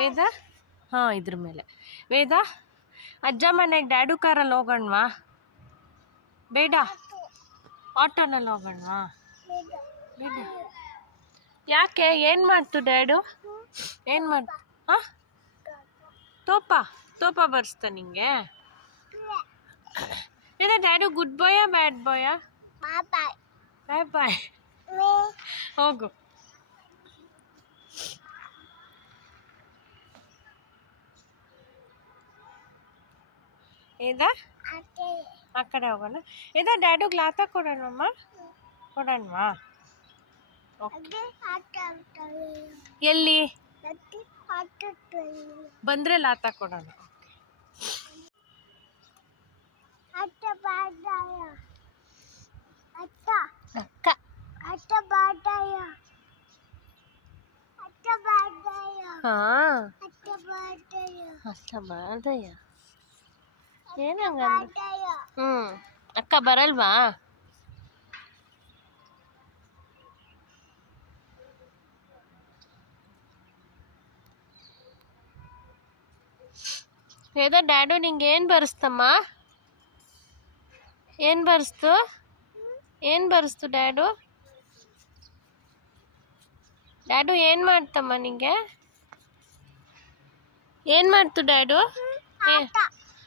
ವೇದ ಹಾಂ ಇದ್ರ ಮೇಲೆ ವೇದ ಅಜ್ಜ ಮನೆಗೆ ಡ್ಯಾಡು ಕಾರಲ್ಲಿ ಹೋಗೋಣವಾ ಬೇಡ ಆಟೋನಲ್ಲಿ ಹೋಗೋಣವಾ ಬೇಡ ಯಾಕೆ ಏನು ಮಾಡ್ತು ಡ್ಯಾಡು ಏನು ಮಾಡ್ತು ಹಾಂ ತೋಪ ಬರ್ಸ್ತಾ ನಿಂಗೆ ಏನ ಡ್ಯಾಡು ಗುಡ್ ಬಾಯಾ ಬ್ಯಾಡ್ ಬಾಯಾ ಬಾಯ್ ಬಾಯ್ ಹೋಗು ಏದ ಆ ಕಡೆ ಹೋಗೋಣ ಏದ ಡ್ಯಾಡುಗೆ ಲಾತ ಕೊಡೋಣಮ್ಮ ಕೊಡೋಣವಾ ಎಲ್ಲಿ ಬಂದರೆ ಲಾತ ಕೊಡೋಣ ಅಕ್ಕ ಹಾಂ ಅಕ್ಕ ಬಾರ್ದಯ್ಯ ಏನಂಗ ಅಕ್ಕ ಬರಲ್ವಾ ವೇದ ಡ್ಯಾಡು ನಿಂಗೆ ಏನು ಬರೆಸ್ತಮ್ಮ ಏನು ಬರೆಸ್ತು ಡ್ಯಾಡು ಏನು ಮಾಡ್ತಮ್ಮ ನಿಂಗೆ ಏನು ಮಾಡ್ತು ಡ್ಯಾಡು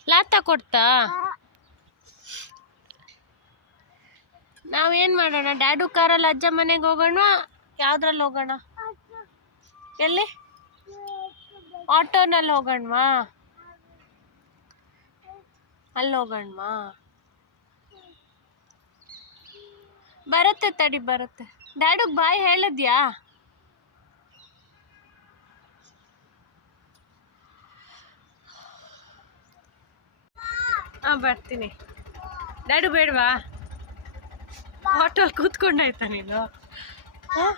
ಲಾತ ಕೊಡ್ತಾ ನಾವೇನು ಮಾಡೋಣ ಡ್ಯಾಡು ಕಾರಲ್ಲಿ ಅಜ್ಜ ಮನೆಗೆ ಹೋಗೋಣ ಯಾವ್ದ್ರಲ್ಲಿ ಹೋಗೋಣ ಎಲ್ಲಿ ಆಟೋನಲ್ಲಿ ಹೋಗೋಣವಾ ಅಲ್ಲಿ ಹೋಗೋಣವಾ ಬರುತ್ತೆ ತಡಿ ಬರುತ್ತೆ ಡ್ಯಾಡುಗೆ ಬಾಯ್ ಹೇಳಿದ್ಯಾ ಹಾಂ ಬರ್ತೀನಿ ಡ್ಯಾಡು ಬೇಡವಾ ಆಟೋಲ್ಲಿ ಕೂತ್ಕೊಂಡಾಯ್ತಾ ನೀನು ಹಾಂ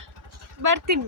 ಬರ್ತೀನಿ